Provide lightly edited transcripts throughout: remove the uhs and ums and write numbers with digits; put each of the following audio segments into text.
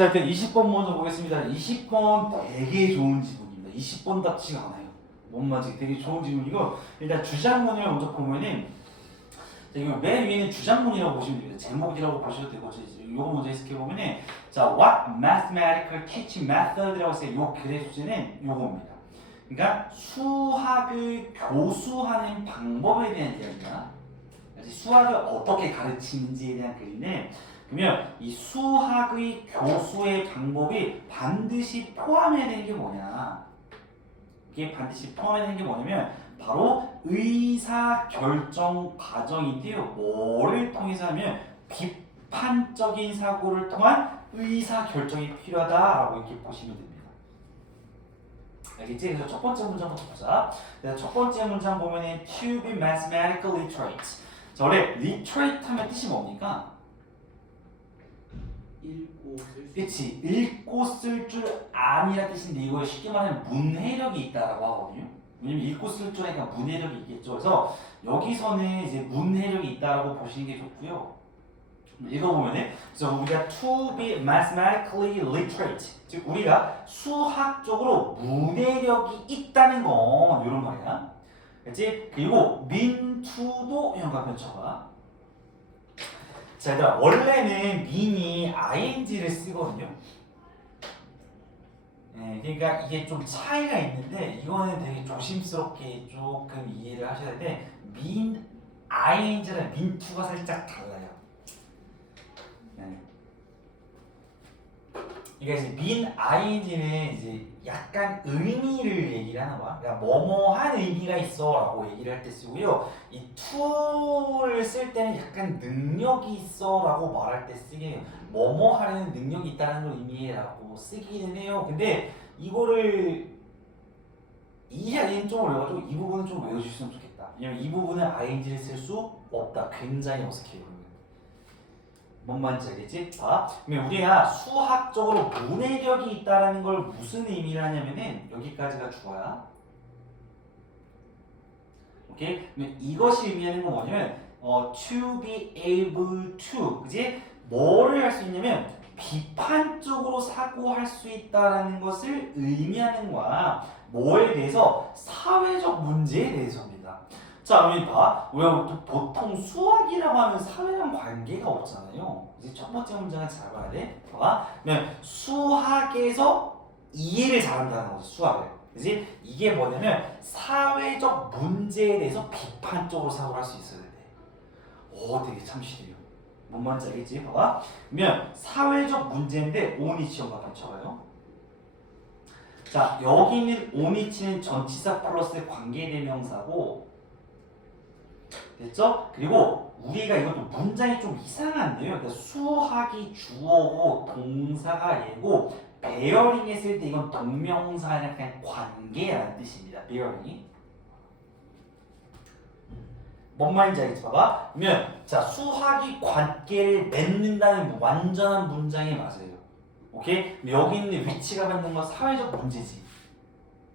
자, 일단 20번 먼저 보겠습니다. 20번 되게 좋은 지문입니다. 20번 답지가 않아요. 뭔 말인지 되게 좋은 지문이고, 일단 주장문을 먼저 보면은, 자, 이거 맨 위에는 주장문이라고 보시면 됩니다. 제목이라고 보셔도 되고, 요거 먼저 해석해 보면은, 자, what mathematical teaching method라고 해서 요 글의 주제는 요겁니다. 그러니까 수학을 교수하는 방법에 대한 이야기야. 수학을 어떻게 가르치는지에 대한 글인데, 그러면 이 수학의 교수의 방법이 반드시 포함해야 되는 게 뭐냐? 이게 반드시 포함해야 되는 게 뭐냐면 바로 의사 결정 과정인데요. 뭐를 통해서 하면 비판적인 사고를 통한 의사 결정이 필요하다라고 이렇게 보시면 됩니다. 알겠지? 그래서 첫 번째 문장부터 보자. 첫 번째 문장 보면은 to be mathematically literate. 자, 원래 literate 하면 뜻이 뭡니까? 읽고 쓸 그치, 읽고 쓸 줄 아니라 뜻인데 이거 쉽게 말하면 문해력이 있다라고 하거든요. 왜냐면 읽고 쓸 줄 아니까 문해력이 있겠죠. 그래서 여기서는 이제 문해력이 있다라고 보시는 게 좋고요. 읽어보면은, 그래서 우리가 to be mathematically literate, 즉 우리가 수학적으로 문해력이 있다는 건 이런 말이야. 그치? 그리고 mean to도 연관편 쳐봐. 자, 얘들아, 원래는 mean이 ing를 쓰거든요. 네, 그러니까 이게 좀 차이가 있는데 이거는 되게 조심스럽게 조금 이해를 하셔야 돼. mean ing랑 mean to가 살짝 달라요. 네. 그러니까 이제 mean ing는 이제 약간 의미를 얘기를 하는 거야. 그러니까 뭐뭐한 의미가 있어라고 얘기를 할 때 쓰고요. 이 to를 쓸 때는 약간 능력이 있어라고 말할 때 쓰게 해요. 뭐뭐 하는 능력이 있다는 걸 의미해라고 쓰기는 해요. 근데 이거를 이해하기는 좀 어려워가지고 이 부분은 좀 외워주셨으면 좋겠다. 왜냐면 이 부분은 ing를 쓸 수 없다. 굉장히 어색해요. 뭔 말인지 알겠지? 자, 그러면 우리가 수학적으로 문해력이 있다라는 걸 무슨 의미를 하냐면은 여기까지가 주어야. 오케이? 그러면 이것이 의미하는 건 뭐냐면 to be able to, 그지? 뭐를 할 수 있냐면 비판적으로 사고할 수 있다라는 것을 의미하는 거야. 뭐에 대해서? 사회적 문제에 대해서입니다. 자, 우리 봐. 우리가 보통 수학이라고 하면 사회랑 관계가 없잖아요. 이제 첫 번째 문장을 잘 봐야 돼. 봐봐. 그러면 수학에서 이해를 잘한다는 거지, 수학을. 그지? 이게 뭐냐면 사회적 문제에 대해서 비판적으로 사고를 할 수 있어야 돼. 오, 되게 참신해요. 뭔 말인지 알겠지? 봐봐. 그러면 사회적 문제인데 오니치형과 맞춰봐요. 자, 여기 있는 오니치는 전치사 플러스 관계대명사고, 됐죠? 그리고 우리가 이것도 문장이 좀 이상한데요. 그러니까 수학이 주어고 동사가 얘고 베어링 했을 때 이건 동명사의 약간 관계라는 뜻입니다. 베어링이. 뭔 말인지 알겠지? 봐봐. 그러면 자, 수학이 관계를 맺는다는 완전한 문장이 맞아요. 오케이? 여기 있는 위치가 받는 건 사회적 문제지.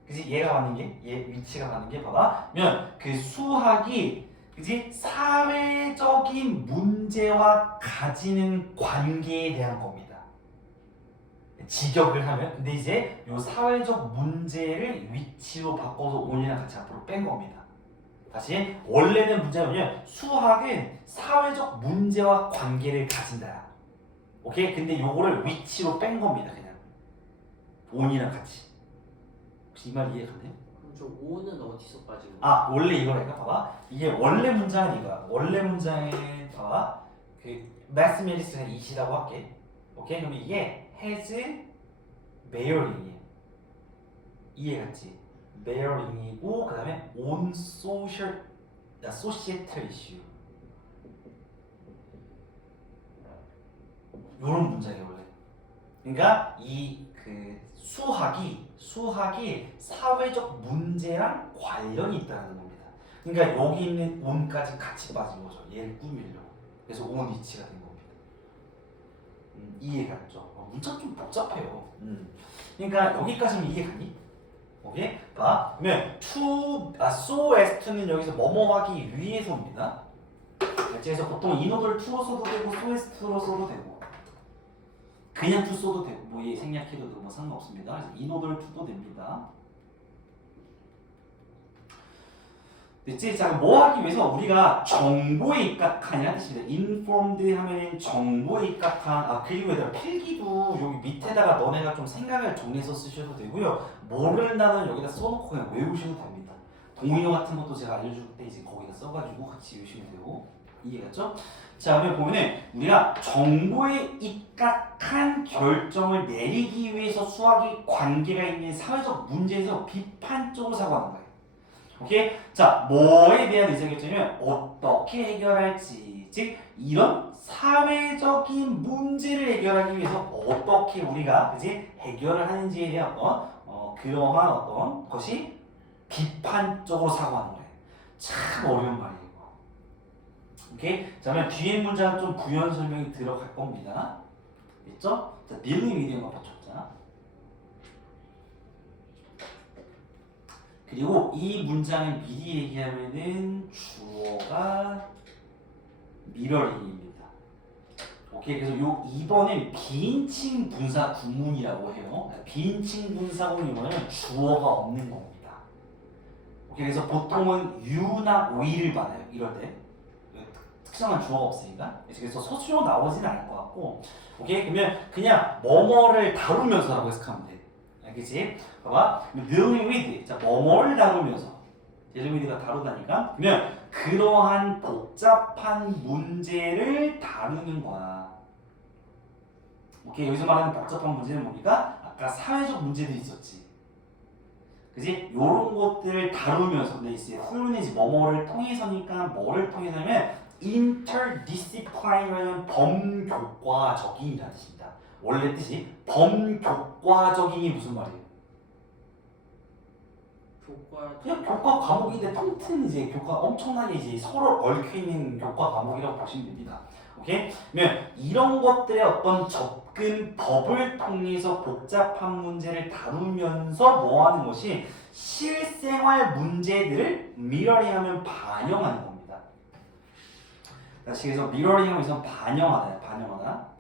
그지? 얘가 받는 게, 얘 위치가 받는 게 봐봐. 그러면 그 수학이, 그지? 사회적인 문제와 가지는 관계에 대한 겁니다. 직역을 하면. 근데 이제 요 사회적 문제를 위치로 바꿔서 온이랑 같이 앞으로 뺀 겁니다. 다시, 원래는 문제가 뭐냐면 수학은 사회적 문제와 관계를 가진다. 오케이? 근데 요거를 위치로 뺀 겁니다. 그냥 온이랑 같이. 혹시 이 말 이해가네? 그럼 저 5는 어디서 빠지는 거예요? 아, 원래 이거니까 봐봐. 이게 원래 문장은 이거야. 원래 문장은 봐봐. 그 mathematics는 이시라고 할게. 오케이? 그러면 이게 has bearing이에요. 이해갔지? bearing이고 그 다음에 on societal issue. 요런 문장이에요 원래. 그러니까 이 그 수학이 사회적 문제랑 관련이 있다는 겁니다. 그러니까 여기 있는 on까지 같이 빠진 거죠. 얘를 꾸미려고. 그래서 on 위치가 된 겁니다. 이해갔죠? 문장 좀 복잡해요. 그러니까 여기까지는 이해가니? 오케이? 봐. 그러면 so as to는 여기서 뭐뭐 하기 위해서입니다. 그래서 보통 인어들 to로 써도 되고 so as to로 써도 되고. 그냥 to 써도 되고 뭐 얘 생략해도 되고 뭐 상관없습니다. 그래서 in order to도 됩니다. 됐지? 자, 뭐 하기 위해서 우리가 정보에 입각하냐 뜻입니다. informed 하면 정보에 입각한 그리고 얘들아 필기도 여기 밑에다가 너네가 좀 생각을 정리해서 쓰셔도 되고요. 모른다는 여기다 써놓고 그냥 외우셔도 됩니다. 동의어 같은 것도 제가 알려줄 때 이제 거기다 써가지고 같이 외우시면 되고 이해갔죠? 자, 그러면 보면은 우리가 정보에 입각한 결정을 내리기 위해서 수학이 관계가 있는 사회적 문제에서 비판적으로 사고하는 거예요. 오케이? 자, 뭐에 대한 의사결정이면 어떻게 해결할지, 즉 이런 사회적인 문제를 해결하기 위해서 어떻게 우리가 그지 해결을 하는지에 대한 그러한 어떤 것이 비판적으로 사고하는 거예요. 참 어려운 말이에요. 오케이? 자, 그러면 뒤에 문장은 좀 부연 설명이 들어갈 겁니다. 됐죠? 자, dealing with 거 받쳤자. 그리고 이 문장을 미리 얘기하면은 주어가 미러링입니다. 오케이, 그래서 요 2번은 비인칭 분사 구문이라고 해요. 비인칭 분사 구문이면 주어가 없는 겁니다. 오케이, 그래서 보통은 you나 we를 받아요. 이럴 때 특정한 주어가 없으니까. 그래서 서술로 나오지는 않을 것 같고, 오케이, 그러면 그냥 뭐뭐를 다루면서라고 해석하면 돼. 알겠지? 봐봐. dealing with. 자, 뭐뭐를 다루면서. dealing with가 다루다니까. 그러면 그러한 복잡한 문제를 다루는 거야. 오케이. 여기서 말하는 복잡한 문제는 뭡니까? 아까 사회적 문제들이 있었지. 그지? 요런 것들을 다루면서 근데 이제 후문이지 뭐뭐를 통해서니까 뭐를 통해서냐면 interdisciplinary라는 범교과적인이라는 뜻입니다. 원래 뜻이 범교과적인이 무슨 말이에요? 그냥 교과 과목인데 통튼 이제 교과 엄청나게 이제 서로 얽혀 있는 교과 과목이라고 보시면 됩니다. 오케이? 그러면 이런 것들의 어떤 접근법을 통해서 복잡한 문제를 다루면서 뭐 하는 것이 실생활 문제들을 미러링하면 반영하는 겁니다. 다시 그래서 미러링하면 여기서 반영하다, 반영하다.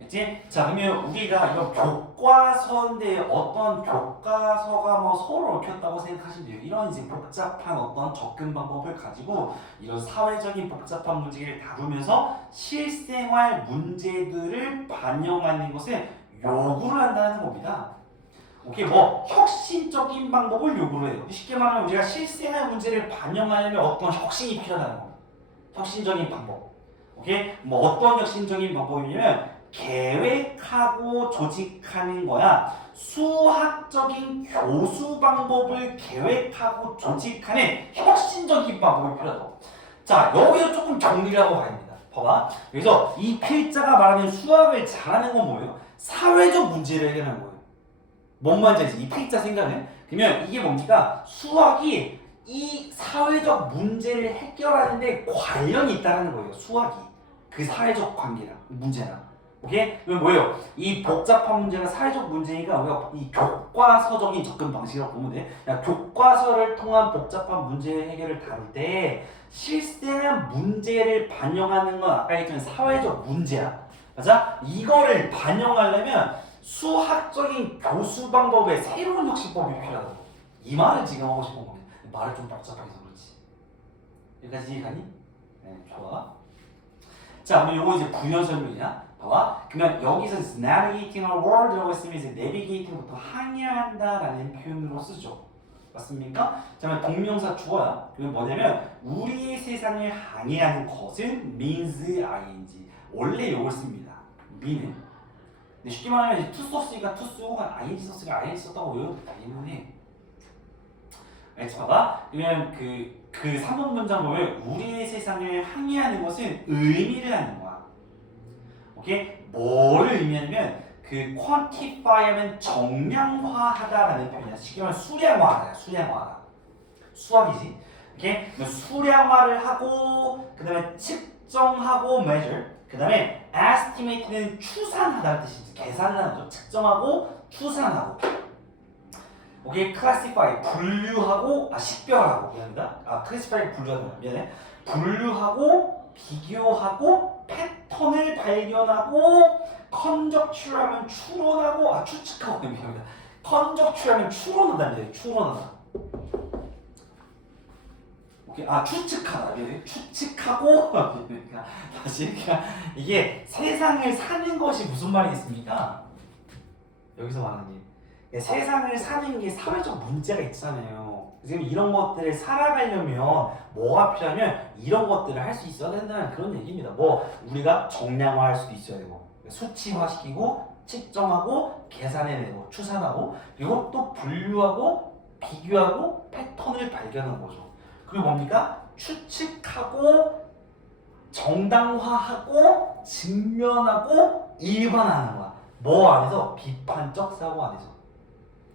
됐지? 자, 그러면 우리가 이거 교과서인데 어떤 교과서가 뭐 서로 얽혔다고 생각하시면 돼요. 이런 이제 복잡한 어떤 접근 방법을 가지고 이런 사회적인 복잡한 문제를 다루면서 실생활 문제들을 반영하는 것을 요구를 한다는 겁니다. 오케이, 뭐 혁신적인 방법을 요구를 해요. 쉽게 말하면 우리가 실생활 문제를 반영하려면 어떤 혁신이 필요하다는 겁니다. 혁신적인 방법. 오케이, 뭐 어떤 혁신적인 방법이냐면 계획하고 조직하는 거야. 수학적인 교수 방법을 계획하고 조직하는 혁신적인 방법이 필요하다고. 자, 여기서 조금 정리를 하고 가야 됩니다. 봐봐. 그래서 이 필자가 말하는 수학을 잘하는 건 뭐예요? 사회적 문제를 해결하는 거예요. 뭔 말인지 알지? 이 필자 생각은? 그러면 이게 뭡니까? 수학이 이 사회적 문제를 해결하는데 관련이 있다는 거예요. 수학이. 그 사회적 관계랑 문제랑. 오케이? 그럼 뭐예요? 이 복잡한 문제가 사회적 문제니까 우리가 이 교과서적인 접근 방식이라고 보면 돼. 야, 교과서를 통한 복잡한 문제 해결을 다룰 때 실생활 문제를 반영하는 건 아까 얘기했던 사회적 문제야. 맞아? 이거를 반영하려면 수학적인 교수 방법의 새로운 혁신법이 필요하다고. 이 말을 지금 하고 싶은 겁니다. 말을 좀 복잡하게 해서 그렇지. 여기까지 이해가니? 네, 좋아. 자, 그럼 요거 이제 부연 설명이야. 봐봐. 그러면 여기서 navigating a world라고 했으면 이제 navigating부터 항해한다라는 표현으로 쓰죠. 맞습니까? 자, 그러면 동명사 주어야. 그럼 뭐냐면 우리의 세상을 항해하는 것은 means ing. 원래 요걸 씁니다. me는. 근데 쉽게 말하면 이제 to 썼으니까 to 쓰고 ing 썼으니까 ing 썼다고 외워도 되겠네. 알겠어? 봐봐. 그러면 그 3번 문장 보면 우리의 세상을 항해하는 것은 의미를 하는 거야. 오케이? 뭐를 의미하냐면 그 quantify하면 정량화하다라는 표현이야. 쉽게 말하면 수량화하다. 수량화하다. 수학이지. 오케이? 수량화를 하고 그 다음에 측정하고 measure 그 다음에 estimate는 추산하다는 뜻이지. 계산하는 거죠. 측정하고 추산하고. 오케이, classify 분류하고 식별하고 미안합니다. classify 분류하는 미안해. 분류하고 비교하고 패턴을 발견하고 컨적추하면 추론하고 추측하고 됩니다. 컨적추하면 추론한답니다. 추론하다. 오케이. 추측하다. 추측하고 그러니까 다시 이게 세상을 사는 것이 무슨 말이겠습니까? 여기서 말하는 게 세상을 사는 게 사회적 문제가 있잖아요. 지금 이런 것들을 살아가려면 뭐가 필요하면 이런 것들을 할 수 있어야 된다는 그런 얘기입니다. 뭐 우리가 정량화할 수도 있어야 되고 수치화시키고 측정하고 계산해내고 추산하고 그리고 또 분류하고 비교하고 패턴을 발견하는 거죠. 그리고 뭡니까? 추측하고 정당화하고 증명하고 일반화하는 거야. 뭐 안에서? 비판적 사고 안에서.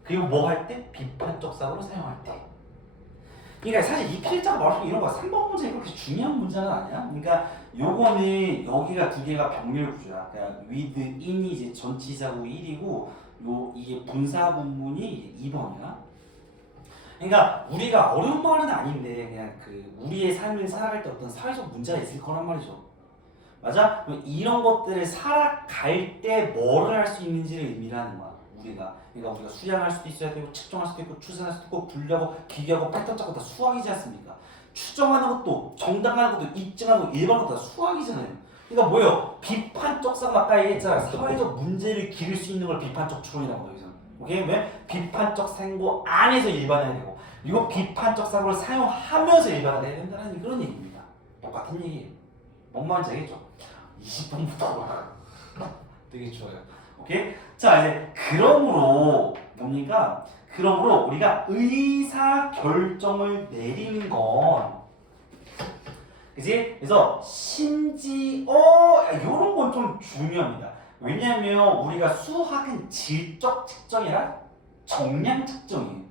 그리고 뭐 할 때? 비판적 사고를 사용할 때. 그러니까 사실 이 필자가 말하는 이런 거야. 3번 문제 그렇게 중요한 문제는 아니야. 그러니까 요거는 여기가 두 개가 병렬 구조야. 그러니까 with in이 이제 전치사고 1이고 이게 분사 분문이 2번이야. 그러니까 우리가 어려운 말은 아닌데 그냥 우리의 삶을 살아갈 때 어떤 사회적 문제가 있을 거란 말이죠. 맞아? 이런 것들을 살아갈 때 뭐를 할 수 있는지를 의미하는 거야. 그러니까 우리가 수량할 수도 있어야 되고 측정할 수도 있고 추산할 수도 있고 분류하고 비교하고 패턴 잡고 다 수학이지 않습니까? 추정하는 것도 정당하는 것도 입증하는 것도 일반하는 것도 다 수학이잖아요. 그러니까 뭐예요? 비판적 사고 아까 얘기했잖아. 사회적 문제를 기를 수 있는 걸 비판적 추론이라고 여기서. 오케이? 왜? 비판적 사고 안에서 일반화해야 되고 그리고 비판적 사고를 사용하면서 일반화해야 된다는 그런 얘기입니다. 똑같은 얘기예요. 뭔 말인지 알겠죠? 20번부터 되게 좋아요. 오케이? 자 이제 그러므로 뭡니까? 그러므로 우리가 의사 결정을 내리는 건 그지? 그래서 심지어 이런 건 좀 중요합니다. 왜냐하면 우리가 수학은 질적 측정이라 정량 측정이에요.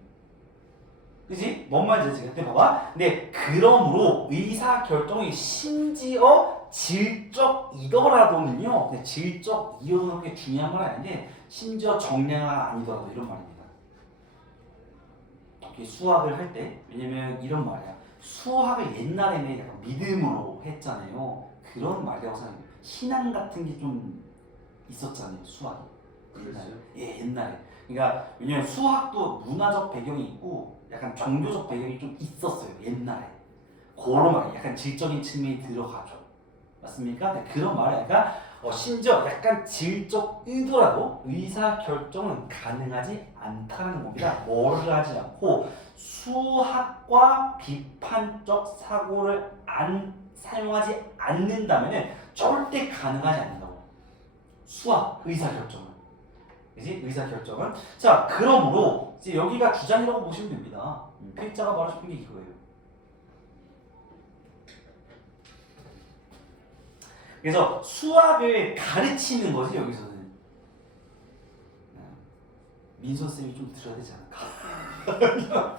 그지? 뭔 말인지 알지? 그때 봐봐. 근데 그러므로 의사 결정이 심지어 질적이더라도는요. 근데 질적이어도 그렇게 중요한 건 아닌데 심지어 정량화가 아니더라도 이런 말입니다. 이렇게 수학을 할 때 왜냐면 이런 말이야. 수학을 옛날에는 약간 믿음으로 했잖아요. 그런 말이라고 생각해요. 신앙 같은 게 좀 있었잖아요. 수학이. 옛날에. 예, 옛날에. 그러니까 왜냐면 수학도 문화적 배경이 있고 약간 종교적 배경이 좀 있었어요. 옛날에. 그런 말이 약간 질적인 측면이 들어가죠. 맞습니까? 네, 그런 말이야. 그러니까 심지어 약간 질적이더라도 의사 결정은 가능하지 않다는 겁니다. 뭐를 하지 않고 수학과 비판적 사고를 사용하지 않는다면 절대 가능하지 않는다고. 수학 의사 결정은. 그지? 의사 결정은. 자, 그러므로 이제 여기가 주장이라고 보시면 됩니다. 필자가 말하고 싶은 게 이거예요. 그래서 수학을 가르치는 것이 여기서는 민선 쌤이 좀 들어야 되지 않을까?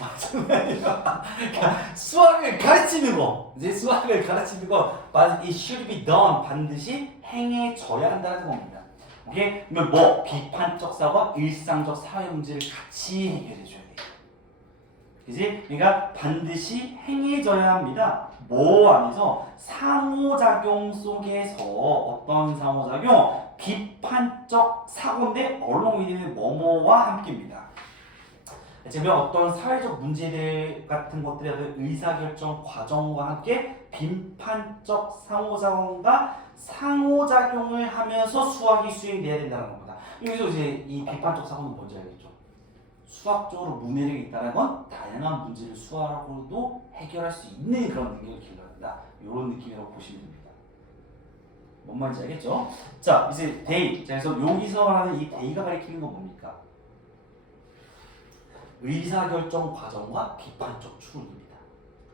맞잖아요. 수학을 가르치는 거, 이제 수학을 가르치는 거, it should be done 반드시 행해져야 한다는 겁니다. 오케이? 그러면 뭐 비판적 사고와 일상적 사회 문제를 같이 해결해줘야 돼요. 그지? 그러니까 반드시 행해져야 합니다. 뭐 안에서 상호작용 속에서 어떤 상호작용? 비판적 사고인데 along with 뭐뭐와 함께입니다. 지금 어떤 사회적 문제들 같은 것들에 의사결정 과정과 함께 비판적 상호작용을 하면서 수학이 수행돼야 된다는 겁니다. 여기서 이제 이 비판적 사고는 뭔지 알겠죠? 수학적으로 문해력이 있다는 건 다양한 문제를 수학으로도 해결할 수 있는 그런 능력을 길러낸다. 이런 느낌이라고 보시면 됩니다. 뭔 말인지 알겠죠? 자, 이제 데이. 자, 그래서 여기서 말하는 이 데이가 가리키는 건 뭡니까? 의사결정 과정과 비판적 추론입니다.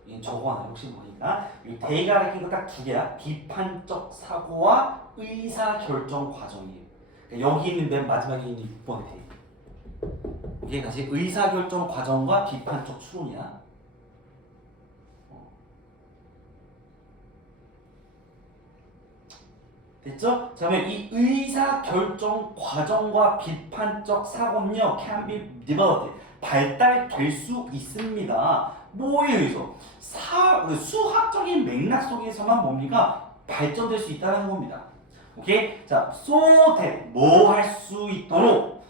이 저거 하나 혹시 모르니까 이 데이가 가리키는 건 딱 두 개야. 비판적 사고와 의사결정 과정이에요. 그러니까 여기 있는 맨 마지막에 있는 6번의 데이. 이게 다시 의사결정 과정과 비판적 추론이야. 됐죠? 자, 그러면 이 의사결정 과정과 비판적 사고는요, can be developed, 발달될 수 있습니다. 뭐에 의해서? 수학적인 맥락 속에서만 뭡니까? 발전될 수 있다는 겁니다. 오케이? 자, so that 뭐 할 수 있도록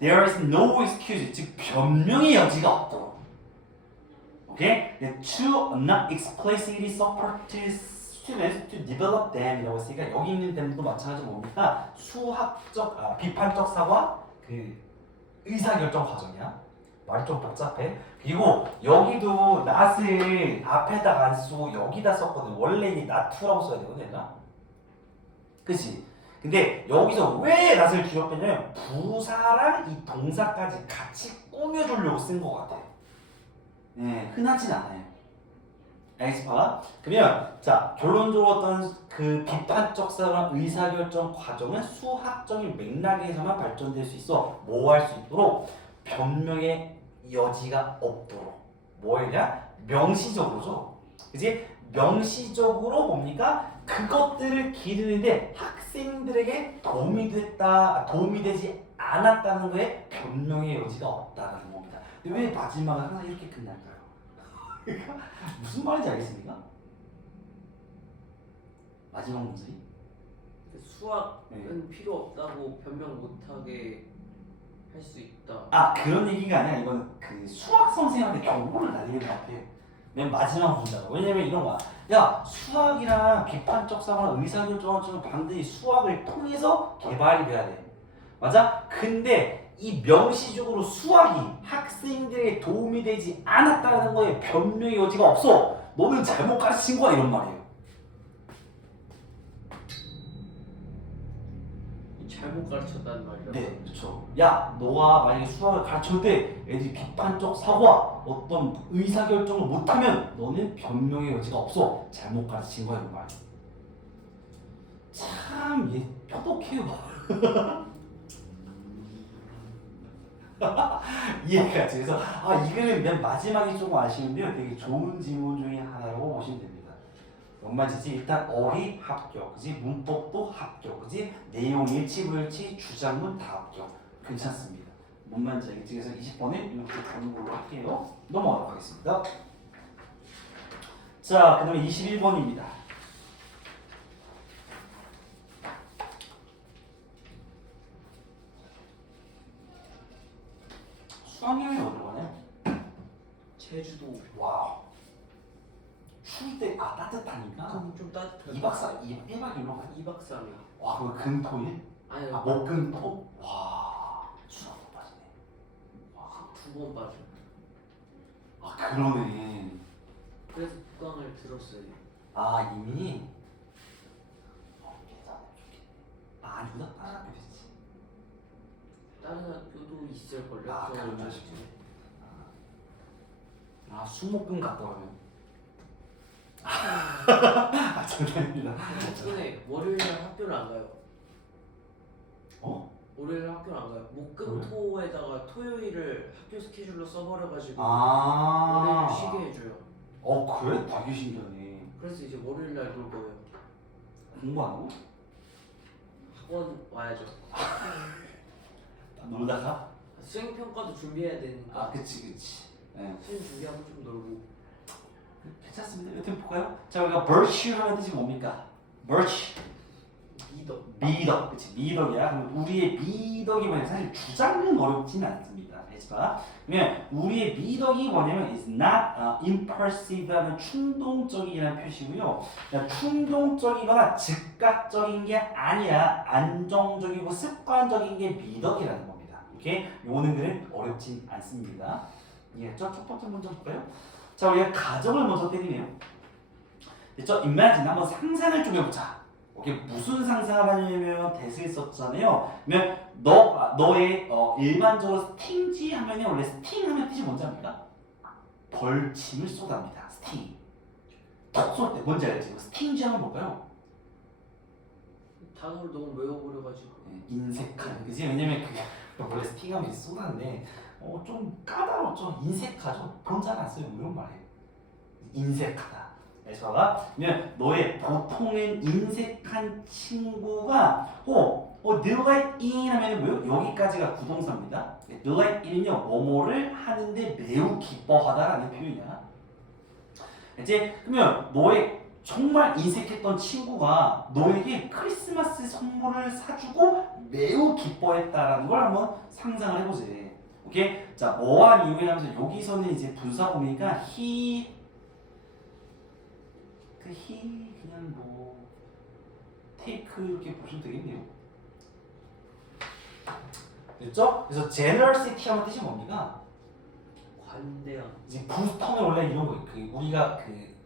there is no excuse, 즉 변명의 여지가 없도록. 오케이? To not explicitly support students to develop them 이라고 했으니까 여기 있는 them도 마찬가지로 뭡니까? 수학적, 비판적 사과, 그 의사결정 과정이야. 말이 좀 복잡해. 그리고 여기도 not을 앞에다가 안 쓰고 여기다 썼거든. 원래 이 not2라고 써야 되거든, 얘들아. 그치? 근데 여기서 왜 not을 뒤로 빼냐면 부사랑 이 동사까지 같이 꾸며주려고 쓴 것 같아. 네, 흔하진 않아요. 알겠어? 그러면 자 결론적으로 어떤 그 비판적 사과 의사결정 과정은 수학적인 맥락에서만 발전될 수 있어. 뭐 할 수 있도록? 변명의 여지가 없도록. 뭐냐? 명시적으로죠. 그지? 명시적으로 뭡니까? 그것들을 기르는데 학생들에게 도움이 되지 않았다는 거에 변명의 여지가 없다는 겁니다. 근데 왜 마지막은 항상 이렇게 끝날까요? 무슨 말인지 알겠습니까? 마지막 문제이? 수학은 필요 없다고 변명 못하게 할 수 있다. 그런 얘기가 아니라 이건 그 수학 선생님한테 경고를 날리는 것 같아. 맨 마지막 문제다. 왜냐면 이런 거야. 야, 수학이랑 비판적 사고나 의사결정은 반드시 수학을 통해서 개발이 돼야 돼. 맞아? 근데 이 명시적으로 수학이 학생들에게 도움이 되지 않았다는 거에 변명의 여지가 없어. 너는 잘못 가르친 거야 이런 말이에요. 잘못 가르쳤다는 말이라고? 네, 그렇죠. 야, 너가 만약에 수학을 가르칠 때 애들이 비판적 사고와 어떤 의사결정을 못하면 너는 변명의 여지가 없어. 잘못 가르친 거야 이런 말. 참, 얘 표독해요. 이해가 가지. 그래서 이 그림 맨 마지막이 조금 아쉬운데요. 되게 좋은 질문 중에 하나라고 보시면 됩니다. 뭔말이지? 일단 어휘 합격, 그지? 문법도 합격, 그지? 내용 일치불일치, 주장문 다 합격. 괜찮습니다. 뭔말인지 알겠지? 그래서 20번에 이렇게 가는 걸로 할게요. 넘어가도록 하겠습니다. 자, 그 다음에 21번입니다. 수학여행이 어디로 가나요? 제주도. 와우. 추울 때 따뜻하니까 그럼 좀 따뜻한. 2박 4일, 1박 2일 가. 2박 3일. 와, 그거 금토일? 아니, 목금토? 와, 수학 못 빠지네. 와, 2번 빠져. 그러네. 그래서 국강을 들었어요. 이미? 괜찮네. 아니구나. 다른 학교 됐지. 다른 학교도 있을걸요? 그런 자식이. 수목금 갔다 오면. 장난입니다. 덕분에 월요일날 학교를 안 가요. 어? 월요일 학교를 안 가요. 목금토에다가 토요일을 학교 스케줄로 써버려가지고 아. 월요일 쉬게 해줘요. 그래? 되게 신기하네. 그래서 이제 월요일날 놀 거예요. 공부 안 하고? 학원 와야죠. 놀다가? 수행평가도 준비해야 되니까 그치. 네. 수행 준비하고 좀 놀고. 괜찮습니다. 여튼 볼까요? 자, 우리가 virtue라는 뜻이 뭡니까? virtue. 미덕. 그치, 미덕이야. 그럼 우리의 미덕이 뭐냐? 사실 주장은 어렵진 않습니다. 알지마. 그러면 우리의 미덕이 뭐냐면 is not impulsive라는 충동적이라는 표시고요. 충동적이거나 즉각적인 게 아니라 안정적이고 습관적인 게 미덕이라는 겁니다. 오케이? 요거는 그래 어렵진 않습니다. 이해했죠? 첫 번째 문제 볼까요? 자, 우리가 가정을 먼저 때리네요. 됐죠? imagine 한번 상상을 좀 해보자. 오케이, 무슨 상상을 하냐면 대을 썼잖아요. 그러면 너의 일반적으로 스팅지 하면은 원래 스팅 하면 뜻이 뭔지 압니까? 벌침을 쏟아합니다. 스팅. 톡 쏠 때 뭔지 알지? 스팅지 하면 뭘까요? 단어를 너무 외워버려가지고. 인색한, 그지? 왜냐면 그게 원래 스팅 하면 쏟았는데 좀 까다롭죠. 인색하죠. 돈 잘 안 써요. 이런 말이에요. 인색하다. 봐봐. 그러면 너의 보통은 인색한 친구가 delight in 하면 뭐요? 여기까지가 구동사입니다. delight in은요 뭐뭐를 하는데 매우 기뻐하다라는 표현이야. 이제 그러면 너의 정말 인색했던 친구가 너에게 크리스마스 선물을 사주고 매우 기뻐했다라는 걸 한번 상상을 해보지. 오케이? 자, 뭐와 이유에 하면서 여기서는 이제 분사 보니까 he 그냥 뭐 take 이렇게 보시면 되겠네요. 됐죠? 그래서 generosity 하는 뜻이 뭡니까? 관대한. 이제 부스터는 원래 이런 거예요. 우리가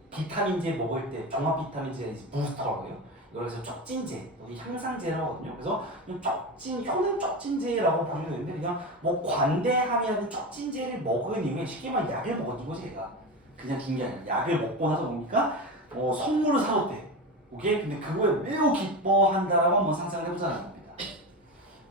비타민제 먹을 때 종합 비타민제가 이제 부스터라고 해요. 그래서 촉진제, 우리 향상제라고 하거든요. 그래서 효능 촉진제라고 보시면 되는데 그냥 뭐 관대함이라는 촉진제를 먹은 이후에 쉽게 말하면 약을 먹은 거지 얘가. 그냥 긴 게 아니라 약을 먹고 나서 뭡니까? 선물을 사줬대. 오케이? 근데 그거에 매우 기뻐한다라고 한번 상상을 해보자는 겁니다.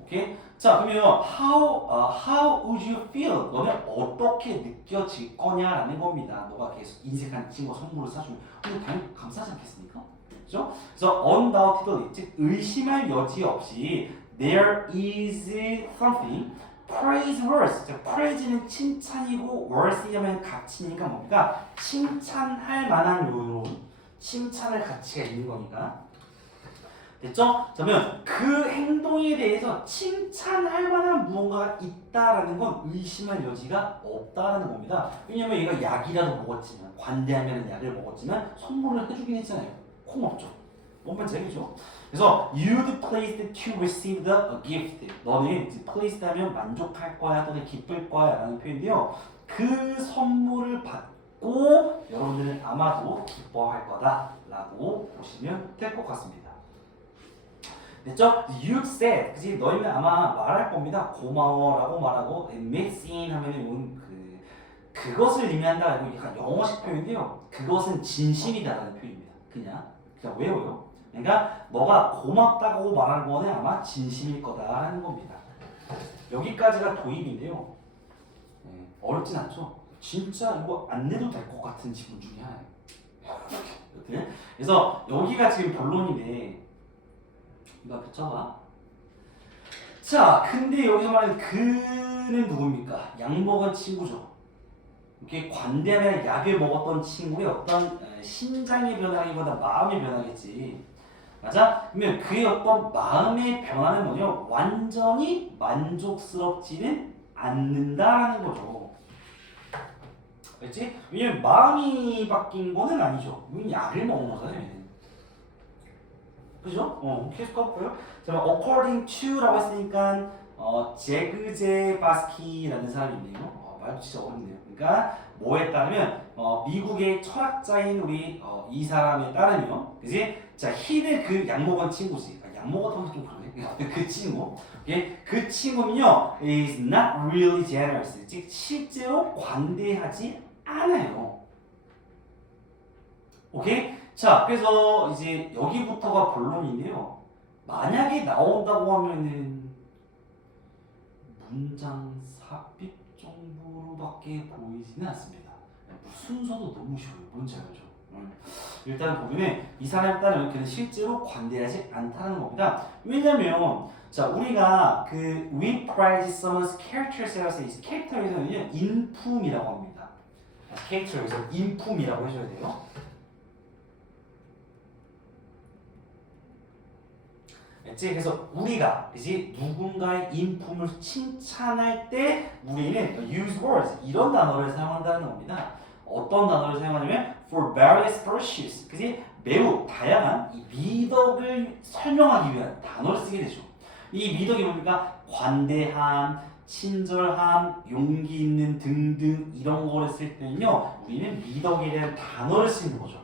오케이? 자, 그러면 how would you feel? 너는 어떻게 느껴질 거냐라는 겁니다. 너가 계속 인색한 친구가 선물을 사주면 당연히 감사하지 않겠습니까? 그죠? 그래서 undoubtedly, 즉 의심할 여지 없이 there is something praiseworthy. 즉 praise는 칭찬이고 worthy하면 가치니까 뭡니까? 칭찬할 만한 요런 칭찬할 가치가 있는 거니까. 됐죠? 그러면 그 행동에 대해서 칭찬할 만한 무언가가 있다라는 건 의심할 여지가 없다라는 겁니다. 왜냐면 얘가 약이라도 먹었지만 관대하면 약을 먹었지만 선물을 해주긴 했잖아요. 콩없죠. 뭔 말인지 알겠죠? 그래서 you'd pleased to receive the gift. 너는 pleased 하면 만족할 거야 또는 기쁠 거야 라는 표현인데요. 그 선물을 받고 여러분들은 아마도 기뻐할 거다 라고 보시면 될 것 같습니다. 됐죠? You said, 그치? 너희는 아마 말할 겁니다. 고마워라고 말하고 admits in 하면은 그것을 의미한다. 이거 약간 영어식 표현인데요. 그것은 진심이다라는 표현입니다. 그냥 외워요. 그러니까 너가 고맙다고 말하는 거는 아마 진심일 거다라는 겁니다. 여기까지가 도입인데요. 어렵진 않죠? 진짜 이거 안 내도 될 것 같은 지분 중에 하나예요. 그래서 여기가 지금 본론인데 이거 붙여봐. 자, 근데 여기서 말하는 그는 누굽니까? 약 먹은 친구죠. 이렇게 관대하면 약을 먹었던 친구의 어떤 신장의 변화기보다 마음의 변화겠지. 맞아? 그러면 그의 어떤 마음의 변화는 뭐냐? 완전히 만족스럽지는 않는다라는 거죠. 그렇지? 왜냐면 마음이 바뀐 거는 아니죠. 우린 약을 먹은 거잖아요. 그죠? 계속 가볼까요? 자, according to라고 했으니까 제그제 바스키라는 사람이 있네요. 말도 진짜 어렵네요. 그러니까 뭐에 따르면 미국의 철학자인 우리 이 사람에 따르면, 그지? 자, 히는 그 약 먹은 친구지. 약 먹었던 좀 그러네. 그 친구. 오케이? 그 친구는요, is not really generous. 즉 실제로 관대하지 않아요. 오케이? 자, 그래서 이제 여기부터가 본론인데요. 만약에 나온다고 하면은 문장 삽입 정도로밖에 보이지는 않습니다. 순서도 너무 쉬워요. 뭔지 알죠? 일단 보면은 이 사람에 따르면 그는 실제로 관대하지 않다는 겁니다. 왜냐면 자, 우리가 we prize someone's characters라고 해서 캐릭터에서는요 인품이라고 합니다. 캐릭터에서 인품이라고 해줘야 돼요. 그래서 우리가 이제 누군가의 인품을 칭찬할 때 우리는 use words 이런 단어를 사용한다는 겁니다. 어떤 단어를 사용하냐면 for various virtues, 그지? 매우 다양한 이 미덕을 설명하기 위한 단어를 쓰게 되죠. 이 미덕이 뭡니까? 관대함, 친절함, 용기 있는 등등 이런 거를 쓸 때는요 우리는 미덕에 대한 단어를 쓰는 거죠.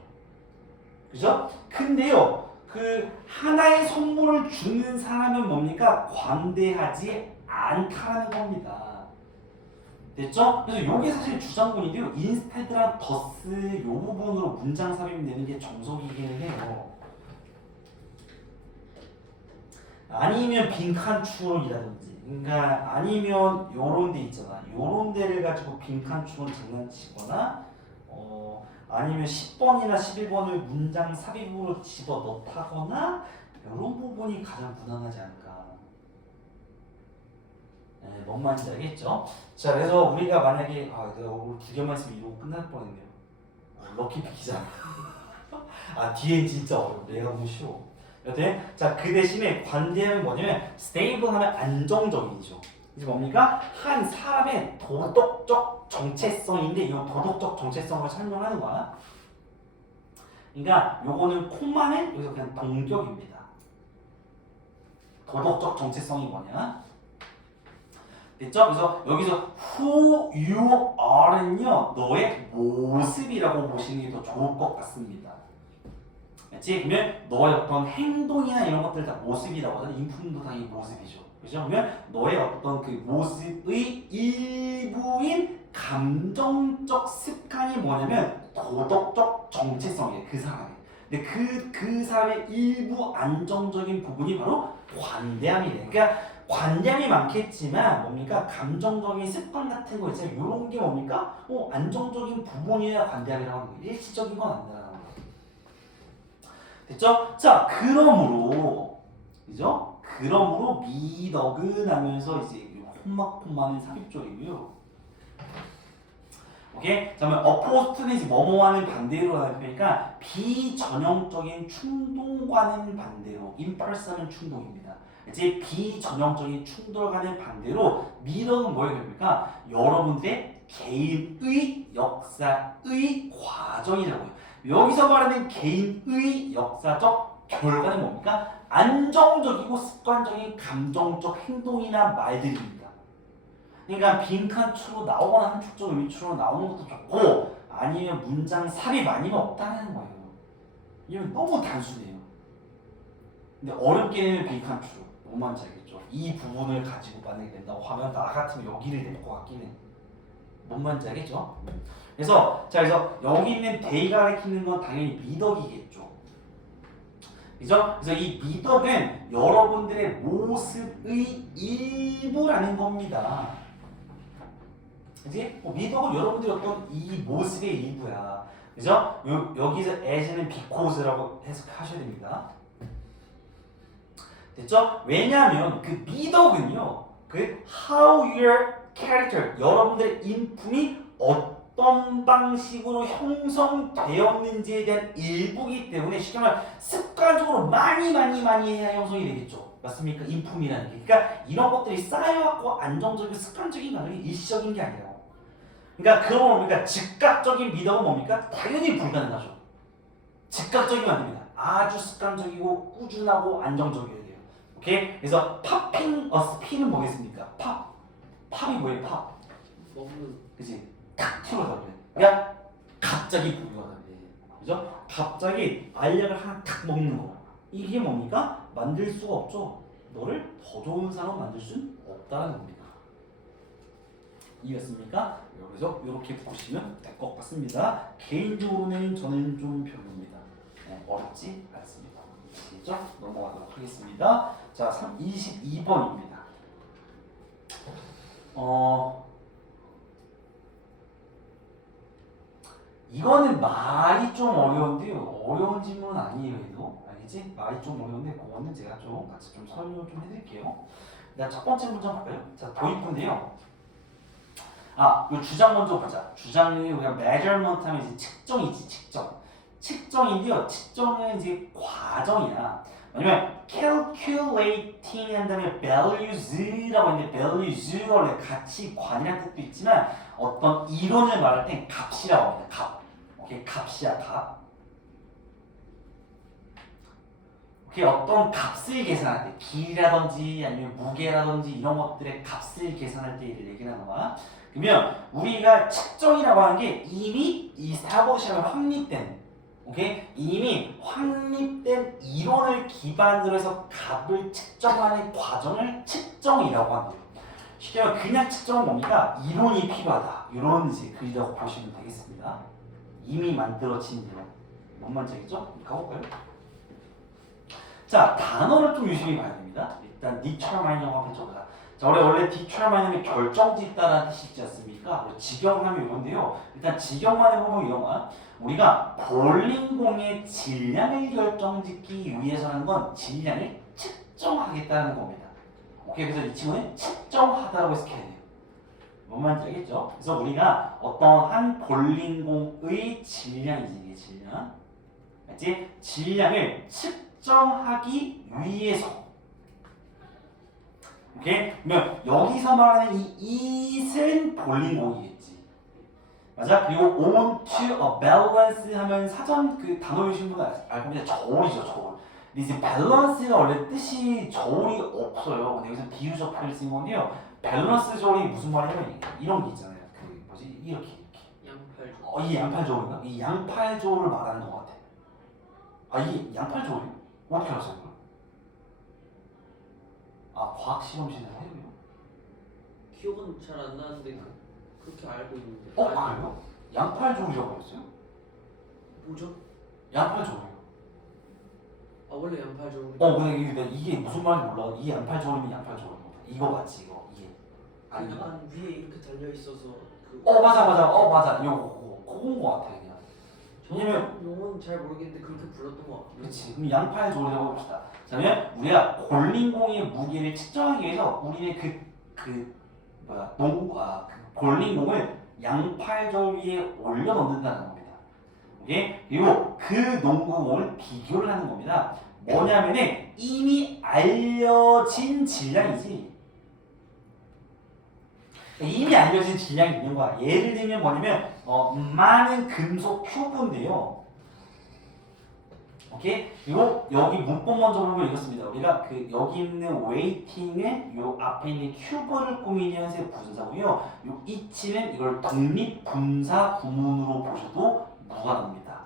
그죠? 근데요 하나의 선물을 주는 사람은 뭡니까? 관대하지 않다라는 겁니다. 됐죠? 그래서 요게 사실 주장문인데요. 인스테드랑 더스 요 부분으로 문장 삽입이 되는 게 정석이기는 해요. 아니면 빈칸 추론이라든지, 그러니까 아니면 요런 데 있잖아. 요런 데를 가지고 빈칸 추론 장난치거나 아니면 10번이나 11번을 문장 삽입으로 집어넣다거나 이런 부분이 가장 무난하지 않을까. 뭔 말인지 알겠죠? 자, 그래서 우리가 만약에 내가 오늘 두 개만 있으면 이러고 끝날 뻔했네요. 럭키 비키잖아. 아 뒤엔 진짜 어려워. 얘가 너무 쉬워. 여튼 자그 대신에 관대함이 뭐냐면 stable 하면 안정적이죠. 이제 뭡니까? 한 사람의 도덕적 정체성인데 이 도덕적 정체성을 설명하는 거야. 그러니까 요거는 콤마는 여기서 그냥 동격입니다. 도덕적 정체성이 뭐냐? 됐죠? 그래서 여기서 who you are는요 너의 모습이라고 보시는 게 더 좋을 것 같습니다. 그렇지? 그러면 너의 어떤 행동이나 이런 것들 다 모습이라고 하잖아. 인품도 당연히 모습이죠. 그렇죠? 그러면 너의 어떤 그 모습의 일부인 감정적 습관이 뭐냐면 도덕적 정체성이에요. 그 사람의. 근데 그 사람의 일부 안정적인 부분이 바로 관대함이래요. 그러니까 관대함이 많겠지만 뭡니까? 감정적인 습관 같은 거 있잖아요. 이런 게 뭡니까? 안정적인 부분이어야 관대함이라고 하는 거예요. 일시적인 건 아니라는 거예요. 됐죠? 자, 그러므로 그죠? 그러므로 미덕은 하면서 이제 콤마는 삽입절이고요. 오케이? 자, 그러면 opposite는 이제 뭐뭐와는 반대로 하는 표현이니까 비전형적인 충동과는 반대로 imperson은 충동입니다. 이제 비전형적인 충돌과는 반대로 미덕은 뭐예요? 그러니까 여러분들의 개인의 역사의 과정이라고요. 여기서 말하는 개인의 역사적 결과는 뭡니까? 안정적이고 습관적인 감정적 행동이나 말들입니다. 그러니까 빈칸추로 나오거나 함축적 의미추로 나오는 것도 좋고 아니면 문장 삽입 아니면 없다는 거예요. 이건 너무 단순해요. 근데 어렵게 되면 빈칸추로 너무 많지 알겠죠? 이 부분을 가지고 만약에 된다고 하면 나 같으면 여기를 낼 것 같긴 해. 뭔 말인지 알겠죠? 그래서 여기 있는 데이가 가리키는 건 당연히 미덕이겠죠. 그죠? 그래서 이 미덕은 여러분들의 모습의 일부라는 겁니다. 그지? 미덕은 여러분들의 어떤 이 모습의 일부야. 그죠? 여기서 as는 because라고 해석하셔야 됩니다. 됐죠? 왜냐하면 그 미덕은요, 그 how your character, 여러분들의 인품이 어떤 방식으로 형성되었는지에 대한 일부이기 때문에 쉽게 말하면 습관적으로 많이 해야 형성이 되겠죠. 맞습니까? 인품이라는 게. 그러니까 이런 것들이 쌓여갖고 안정적이고 습관적인 가능이 일시적인 게 아니라. 그러니까 그런 뭡니까? 즉각적인 미덕은 뭡니까? 당연히 불가능하죠. 즉각적이면 안 됩니다. 아주 습관적이고 꾸준하고 안정적이어야 돼요. 오케이? 그래서 팝핑 어스피는 뭐겠습니까? 팝이 뭐예요? 팝. 먹는. 그치? 탁 튀어나오다 그래. 그러니까 갑자기 부유하다 그래. 그죠? 갑자기 알약을 하나 탁 먹는 거. 이게 뭡니까? 만들 수가 없죠. 너를 더 좋은 사람 만들 수는 없다는 겁니다. 이해했습니까? 그래서 이렇게 보시면 될 것 같습니다. 개인적으로는 저는 좀 별로입니다. 네, 어렵지 않습니다. 아시겠죠? 넘어가도록 하겠습니다. 자, 22번입니다. 이거는 말이 좀 어려운데요. 어려운 질문은 아니에요, 얘도. 알겠지? 말이 좀 어려운데 그거는 제가 좀 같이 좀 설명을 좀 해드릴게요. 일단 첫 번째 문제 볼까요? 자, 도입부인데요. 이 주장 먼저 보자. 주장이 우리가 measurement 하면 이제 측정이지, 측정. 측정인데요. 측정은 이제 과정이야. 왜냐면 calculating 한 다음에 values라고 했는데 values 원래 가치관이라는 뜻도 있지만 어떤 이론을 말할 땐 값이라고 합니다. 값. 오케이, 값이야, 값. 오케이, 어떤 값을 계산할 때 길이라든지 아니면 무게라든지 이런 것들의 값을 계산할 때 이를 얘기하는 거야. 그러면 우리가 측정이라고 하는 게 이미 이 사고 시험에 확립된, 오케이? 이미 확립된 이론을 기반으로 해서 값을 측정하는 과정을 측정이라고 한대요. 쉽게 말하면 그냥 측정은 뭡니까? 이론이 필요하다. 이런 이제 글이라고 보시면 되겠습니다. 이미 만들어진 이론. 뭔 말인지 알겠죠? 가볼까요? 자, 단어를 좀 유심히 봐야 됩니다. 일단 determine이라고 한번 적어라. 자, 원래 determine은 결정짓다라는 뜻이 있지 않습니까? 직역하면 이건데요. 일단 직역만 해보면 이런 거야. 우리가 볼링공의 질량을 결정짓기 위해서는 건 질량을 측정하겠다는 겁니다. 오케이, 그래서 이 친구는 측정하다라고 해석해야 돼요. 뭔 말인지 알겠죠? 그래서 우리가 어떠한 볼링공의 질량이지 이게 질량. 알지? 질량을 측정하기 위해서. 오케이? 그러면 여기서 말하는 이 it은 볼링공이겠지. 맞아? 그리고 on to a balance 하면 사전 그 단어 외우신 분은 알 겁니다. 저울이죠, 저울. 근데 이제 밸런스가 원래 뜻이 저울이 없어요. 근데 여기서 비유적 표현을 쓴 건데요. 밸런스 저울이 무슨 말이냐면 이런 게 있잖아요. 그 뭐지? 이렇게. 양팔. 이 양팔 저울인가? 이 양팔 저울을 말하는 것 같아. 이게 양팔 저울이요? 어떻게 알았어요, 그걸? 과학 실험실에서 해요? 기억은 잘 안 나는데 그렇게 알고 있는데. 그래요? 양팔 저울이라고 했어요? 뭐죠? 양팔 저울이요. 원래 양팔 저울. 근데 이게 무슨 말인지 몰라. 이게 양팔 저울이면 양팔 저울인 거다. 이거 맞지, 이거. 이게. 아닌가? 약간 위에 이렇게 달려 있어서 그. 맞아. 맞아. 그건 거 같아, 그냥. 왜냐면 용어는 잘 모르겠는데 그렇게 불렀던 것 같아요. 그렇지. 그럼 양팔 저울이라고 해봅시다. 자, 그러면 우리가 볼링공의 무게를 측정하기 위해서 우리는 그 볼링공을 양팔 저울 위에 올려 넣는다는 겁니다. 오케이? 그리고 그 농구공을 비교를 하는 겁니다. 뭐냐면은 이미 알려진 질량이지. 이미 알려진 질량이 있는 거야. 예를 들면 뭐냐면 많은 금속 큐브인데요. 오케이? 그리고 여기 문법 먼저 보면 이렇습니다. 우리가 여기 있는 웨이팅은 요 앞에 있는 큐브를 꾸미는 현재 분사고요. 요 이치는 이걸 독립 분사 구문으로 보셔도 무관합니다.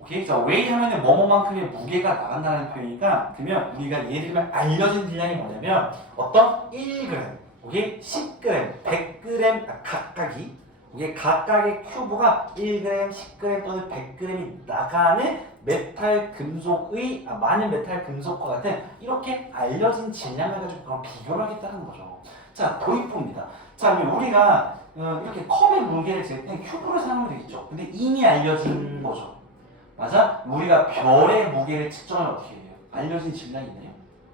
오케이? 자, 웨이 하면은 뭐뭐만큼의 무게가 나간다는 표현이니까 그러면 우리가 예를 들면 알려진 질량이 뭐냐면 어떤 1g, 오케이? 10g, 100g 각각이 이게 각각의 큐브가 1g, 10g 또는 100g이 나가는 메탈 금속의 많은 메탈 금속과 같은 이렇게 알려진 질량을 가지고 그럼 비교를 하겠다는 거죠. 자, 도입부입니다. 자, 그러면 우리가 이렇게 컵의 무게를 잴 때 큐브를 사용하면 되겠죠. 근데 이미 알려진 거죠. 맞아? 우리가 별의 무게를 측정을 어떻게 해요? 알려진 질량이 있나요?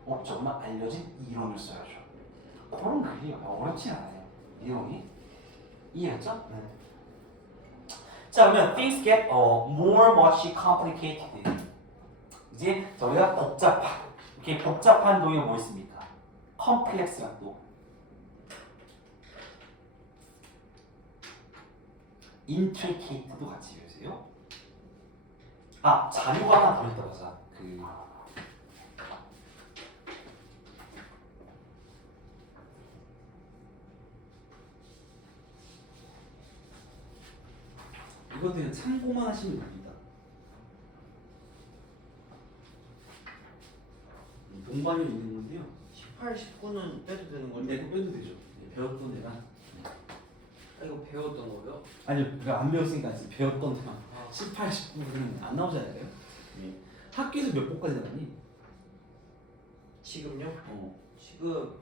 없죠. 그러면 알려진 이론을 써야죠. 그런 글이에요. 어렵지 않아요. 이론이. 이해했죠? 네. 자, 그러면 things get more much complicated. 이제 저희가 이렇게 복잡한 동에 뭐 있습니까? complex란 또 intricate도 같이 배우세요. 자료가 하나 더 있다 보자. 이것도 그냥 참고만 하시면 됩니다. 동반이 있는 건데요. 18, 19는 빼도 되는 거죠? 네, 빼도 되죠. 배웠던 데가. 이거 배웠던 거요? 아니요, 안 배웠으니까 이제 배웠던 데만. 18, 19는 안 나오잖아요. 네. 학교에서 몇 번까지 나가니? 지금요? 지금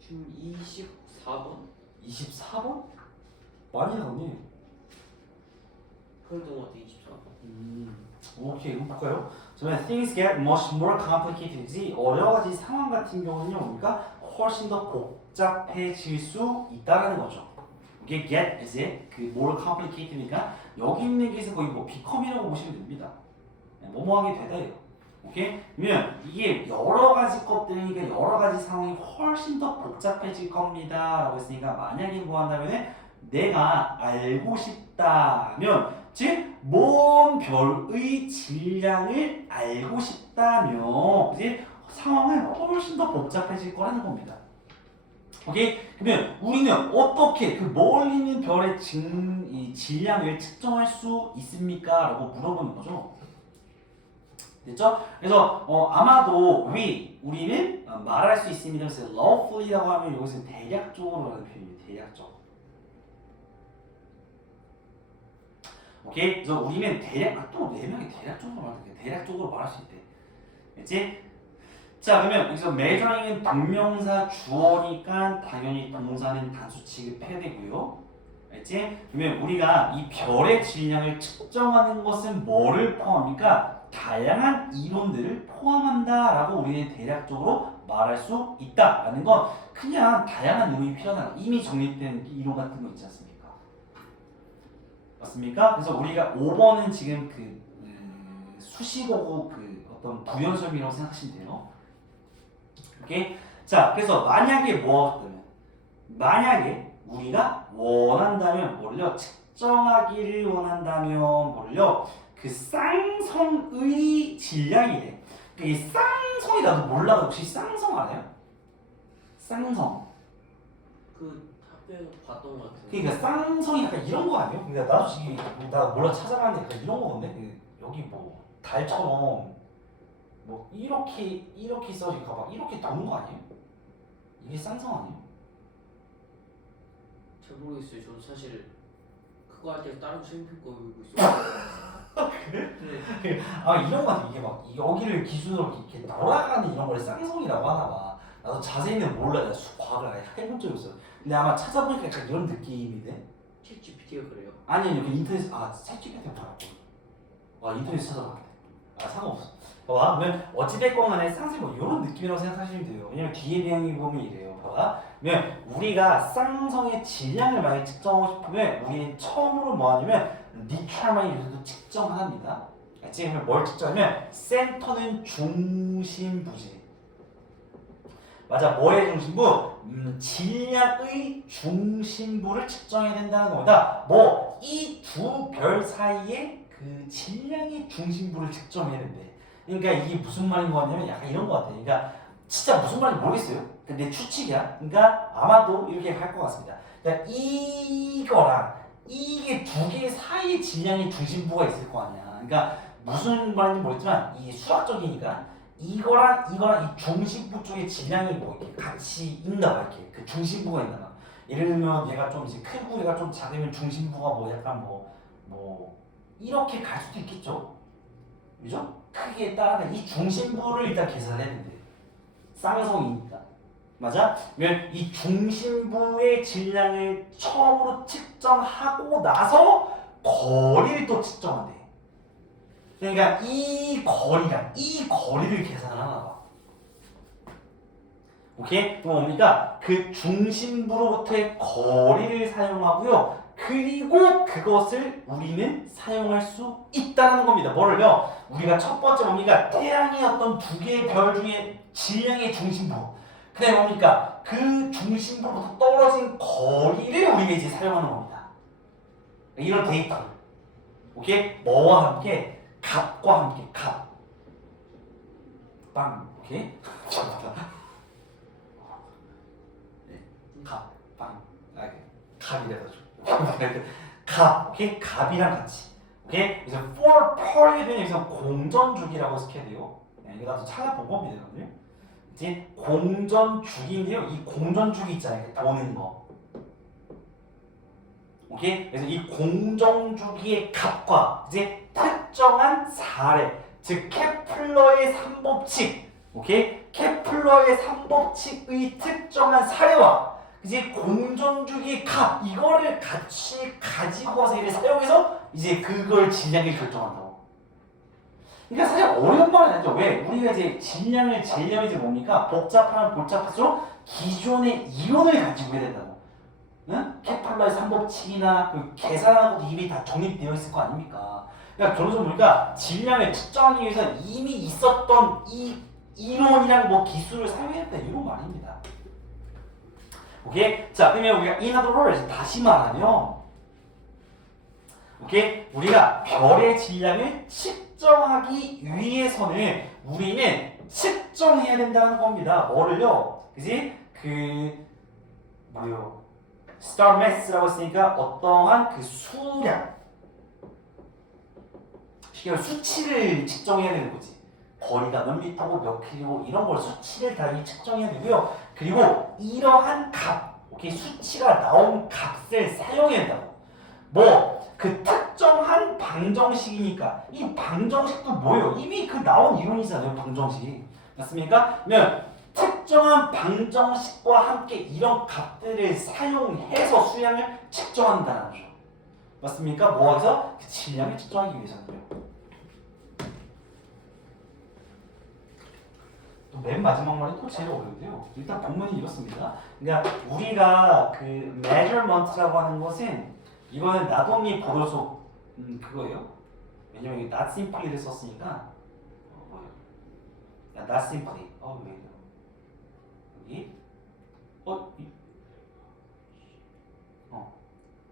지금 24번? 24번? 많이 나오네. 그랬던 것 같아. 24번. 오케이, 이거 볼까요? 그러면 things get much more complicated. 여러 가지 상황 같은 경우는요, 우리가 훨씬 더 복잡해질 수 있다라는 거죠. 이게 get 이제 more complicated니까 여기 있는 게 거의 become이라고 보시면 됩니다. 뭐뭐하게 되다예요. 오케이? 그러면 이게 여러 가지 것들이니까 여러 가지 상황이 훨씬 더 복잡해질 겁니다라고 했으니까 만약에 뭐 한다면은 내가 알고 싶다면 즉 먼 별의 질량을 알고 싶다면 이제 상황은 훨씬 더 복잡해질 거라는 겁니다. 오케이? 그러면 우리는 어떻게 그 멀리 있는 별의 질량을 측정할 수 있습니까? 라고 물어보는 거죠. 됐죠? 그래서 아마도 우리는 말할 수 있습니다. 그래서 lawfully라고 하면 여기서 대략적으로 하는 표현이에요. 대략적. 오케이? 그래서 우리는 또 네 명이 대략적으로 말할 수 있대. 그치? 자 그러면 여기서 measuring은 동명사 주어니까 당연히 동사는 단수 취급해야 되고요. 알지? 그러면 우리가 이 별의 질량을 측정하는 것은 뭐를 포함합니까? 다양한 이론들을 포함한다라고 우리는 대략적으로 말할 수 있다라는 건 그냥 다양한 이론이 필요하다. 이미 정립된 이론 같은 거 있지 않습니까? 맞습니까? 그래서 우리가 5번은 지금 수식어고 어떤 부연설이라고 생각하시면 돼요. 오케이? 자, 그래서 만약에 만약에 우리가 원한다면 뭐를요? 측정하기를 원한다면 뭐를요? 그 쌍성의 질량이래. 그러니까 이 쌍성이 나도 몰라. 혹시 쌍성 알아요? 쌍성. 그 학교에서 봤던 것 같은데. 그러니까 쌍성이 약간 이런 거 아니에요? 그러니까 나도 지금 나 몰라 찾아봤는데 약간 이런 거건데 여기 뭐 달처럼 뭐 이렇게 써지니까 막 이렇게 도는 거 아니에요? 이게 쌍성 아니에요? 잘 모르겠어요. 저도 사실 그거 할 때 다른 시험평가 읽고 있어요. 그래? 아 이런 거 같아. 이게 막 여기를 기준으로 이렇게 돌아가는 이런 걸 쌍성이라고 하나 봐. 나도 자세히는 몰라. 내가 과학을 아예 해본 적이 없어. 근데 아마 찾아보니까 약간 이런 느낌인데? 챗 GPT가 그래요? 아니 여기 인터넷 챗GPT 봐라고. 인터넷 찾아봤는데. 상관없어. 봐봐. 그러면 어찌됐건 간에 쌍성이 뭐 이런 느낌이라고 생각하시면 돼요. 왜냐면 뒤에 내용이 보면 이래요. 봐봐. 그러면 우리가 쌍성의 질량을 만약 측정하고 싶으면 우리는 처음으로 뭐 하냐면 니트라만이 요소도 측정합니다. 지금 뭘 측정하면 센터는 중심부지. 맞아. 뭐의 중심부? 질량의 중심부를 측정해야 된다는 겁니다. 뭐 이 두 별 사이에 그 질량의 중심부를 측정해야 된대. 그러니까 이게 무슨 말인 거 같냐면 약간 이런 거 같아. 그러니까 진짜 무슨 말인지 모르겠어요. 내 추측이야. 그러니까 아마도 이렇게 할 것 같습니다. 그러니까 이거랑 이게 두 개 사이에 질량의 중심부가 있을 거 아니야. 그러니까 무슨 말인지 모르겠지만 이게 수학적이니까 이거랑 이 중심부 쪽에 질량이 뭐 이렇게 같이 있나 봐. 이렇게 그 중심부가 있나 봐. 예를 들면 얘가 좀 이제 크고 얘가 좀 작으면 중심부가 뭐 약간 뭐 이렇게 갈 수도 있겠죠. 그죠? 크기에 따라 이 중심부를 일단 계산해야 된대. 쌍성이니까. 맞아? 그러면 이 중심부의 질량을 처음으로 측정하고 나서 거리를 또 측정한대. 그러니까 이 거리를 계산을 하나 봐. 오케이? 그럼 뭡니까? 그 중심부로부터의 거리를 사용하고요. 그리고 그것을 우리는 사용할 수 있다는 겁니다. 뭐를요? 우리가 첫 번째 뭡니까? 태양의 어떤 두 개의 별 중에 질량의 중심부. 그다음에 뭡니까? 그 중심부로부터 떨어진 거리를 우리가 이제 사용하는 겁니다. 이런 데이터. 오케이? 뭐와 함께? 값과 함께. 값. 빵. 오케이? 값. 빵. 값이래가지고. 값. 오케이? 값이랑 같이. 오케이? 그래서 for per에 대한 여기서 공전주기라고 시켜야 돼요. 이거 나도 찾아본 겁니다, 여러분들. 이제 공전주기인데요. 이 공전주기 있잖아요. 도는 거. 오케이? 그래서 이 공전주기의 값과 이제 특정한 사례, 즉 케플러의 삼법칙, 오케이? 케플러의 삼법칙의 특정한 사례와 이제 공전주기의 값 이거를 같이 가지고 와서 이를 사용해서 이제 그걸 질량을 결정한다고. 그러니까 사실 어려운 말은 아니죠. 왜? 우리가 이제 질량을 재려면 이제 뭡니까? 복잡하면 복잡할수록 기존의 이론을 가지고 해야 된다고. 응? 케플러의 삼법칙이나 그 계산하는 것도 이미 다 정립되어 있을 거 아닙니까? 그러니까 결론적으로 보니까 질량을 측정하기 위해서 이미 있었던 이 이론이랑 뭐 기술을 사용해야 된다 이런 말입니다. 오케이? 자, 그러면 우리가 in other words 다시 말하면 오케이? 우리가 별의 질량을 측정하기 위해서는 우리는 측정해야 된다는 겁니다. 뭐를요? 그지? 뭐요? star mass라고 했으니까 어떠한 그 수량 쉽게 수치를 측정해야 되는 거지. 거리가 몇 미터고 몇 킬로고 이런 걸 수치를 당연히 측정해야 되고요. 그리고 이러한 값, 오케이? 수치가 나온 값을 사용해야 된다고. 그 특정한 방정식이니까 이 방정식도 뭐예요? 이미 그 나온 이론이잖아요. 방정식. 맞습니까? 그러면 특정한 방정식과 함께 이런 값들을 사용해서 수량을 측정한다는 거죠. 맞습니까? 뭐해서? 그 질량을 측정하기 위해서는요. 또 맨 마지막 말이 또 제일 어려운데요. 일단 본문이 이렇습니다. 그러니까 우리가 그 measurement라고 하는 것은 이거는 나동이 보도서 그거예요. 왜냐면 이게 not simply를 썼으니까 뭐예요? not simply. 왜 이래요? 여기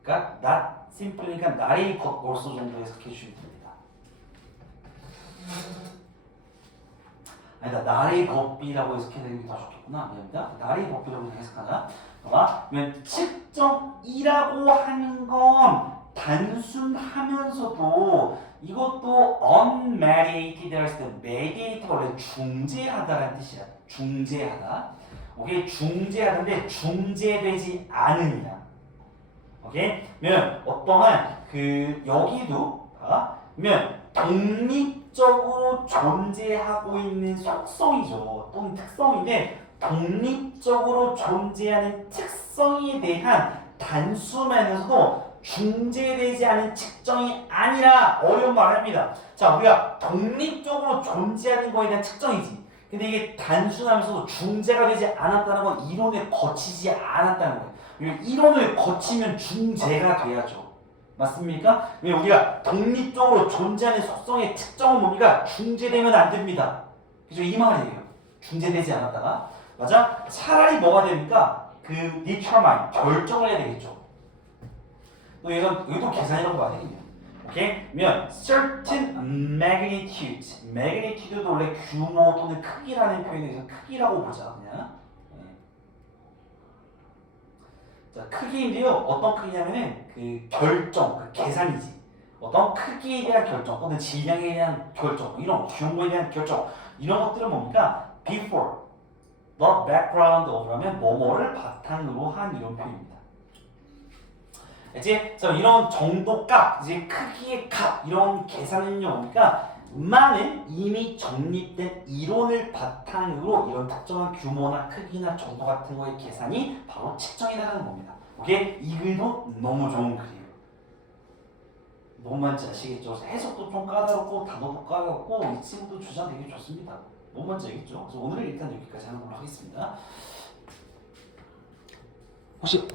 그러니까 not simply가 not이 but also 정도 해석해 주시면 됩니다. 아니다, not이 but이라고 해석해야 게 더 좋겠구나. 미안합니다. not이 but이라고 해석하자. 그러면 측정이라고 하는 건 단순하면서도 이것도 unmediated 했을 때 mediate가 원래 중재하다라는 뜻이야. 중재하다. 오케이, 중재하는데 중재되지 않으냐. 오케이, 그러면 어떠한 그 여기도 그러면 독립적으로 존재하고 있는 속성이죠. 또는 특성인데 독립적으로 존재하는 특성에 대한 단순하면서도 중재되지 않은 측정이 아니라 어려운 말을 합니다. 자, 우리가 독립적으로 존재하는 거에 대한 측정이지. 근데 이게 단순하면서도 중재가 되지 않았다는 건 이론에 거치지 않았다는 거예요. 이론을 거치면 중재가 돼야죠. 맞습니까? 왜 우리가 독립적으로 존재하는 속성의 특정은 뭡니까? 중재되면 안 됩니다. 그죠? 이 말이에요. 중재되지 않았다가. 맞아? 차라리 뭐가 됩니까? 그 determine, 결정을 해야 되겠죠. 또 이건 의도 계산이라고 말하거든요. 오케이? 그러면 certain magnitude, magnitude도 원래 규모 또는 크기라는 표현에서 크기라고 보자 그냥. 자, 크기인데요. 어떤 크기냐면은 그 결정, 그 계산이지. 어떤 크기에 대한 결정 또는 질량에 대한 결정, 이런 규모에 대한 결정, 이런 것들은 뭡니까? Before the background of라면 뭐뭐를 바탕으로 한 이런 표현입니다. 이제 이런 정도 값, 이제 크기의 값 이런 계산은요 뭡니까? 많은 이미 정립된 이론을 바탕으로 이런 특정한 규모나 크기나 정도 같은 거의 계산이 바로 측정이 나가는 겁니다. 오케이? 이 글도 너무 좋은 글이에요. 너무 많지 아시겠죠? 해석도 좀 까다롭고 단어도 까다롭고 이 친구도 주장 되게 좋습니다. 너무 많지 알겠죠? 그래서 오늘은 일단 여기까지 하는 걸로 하겠습니다. 혹시